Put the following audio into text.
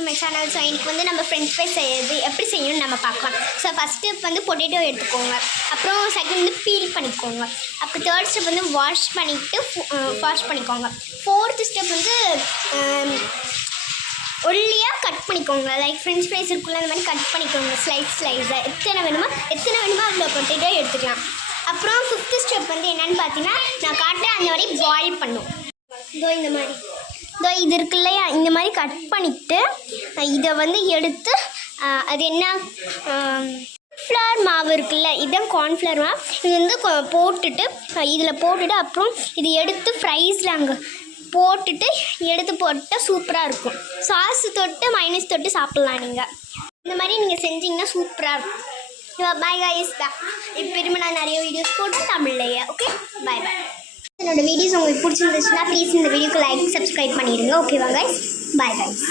To my channel. So எனக்கு வந்து நம்ம ஃப்ரெஞ்ச் ஃப்ரைஸ் செய்யறது எப்படி செய்யணும்னு நம்ம பார்க்கலாம். ஸோ ஃபஸ்ட் ஸ்டெப் வந்து பொட்டேட்டோ எடுத்துக்கோங்க. அப்புறம் செகண்ட் வந்து பீல் பண்ணிக்கோங்க. அப்புறம் தேர்ட் ஸ்டெப் வந்து வாஷ் பண்ணிக்கோங்க. ஃபோர்த்து ஸ்டெப் வந்து ஒல்லியாக கட் பண்ணிக்கோங்க. லைக் ஃப்ரெஞ்ச் ஃப்ரைஸ் இருக்குள்ள அந்த மாதிரி கட் பண்ணிக்கோங்க. ஸ்லைஸாக எத்தனை வேணுமோ அவ்வளோ பொட்டேட்டோ எடுத்துக்கலாம். அப்புறம் ஃபிஃப்த்து ஸ்டெப் வந்து என்னென்னு பார்த்தீங்கன்னா நான் காட்டுறேன் அந்த மாதிரி பாயில் பண்ணும். இது இருக்கு இல்லையா, இந்த மாதிரி கட் பண்ணிவிட்டு இதை வந்து எடுத்து அது என்ன கார்ன்ஃப்ளவர் மாவு இருக்குல்ல, இதுதான் கார்ன்ஃப்ளவர் மாவு. இது வந்து இதில் போட்டுட்டு அப்புறம் இது எடுத்து ஃப்ரைஸில் அங்கே போட்டால் சூப்பராக இருக்கும். சாஸு தொட்டு மைனஸ் தொட்டு சாப்பிட்லாம். நீங்கள் இந்த மாதிரி நீங்கள் செஞ்சிங்கன்னா சூப்பராக இருக்கும். Bye guys. இப்போ நான் நிறைய வீடியோஸ் போட்டு தமிழ்லையே. ஓகே, பாய். என்னோடய வீடியோஸ் உங்களுக்கு பிடிச்சிருந்துச்சுன்னா ப்ளீஸ் இந்த வீடியோக்கு லைக் சப்ஸ்கிரைப் பண்ணிடுங்க. ஓகேவா கைஸ்? Bye guys.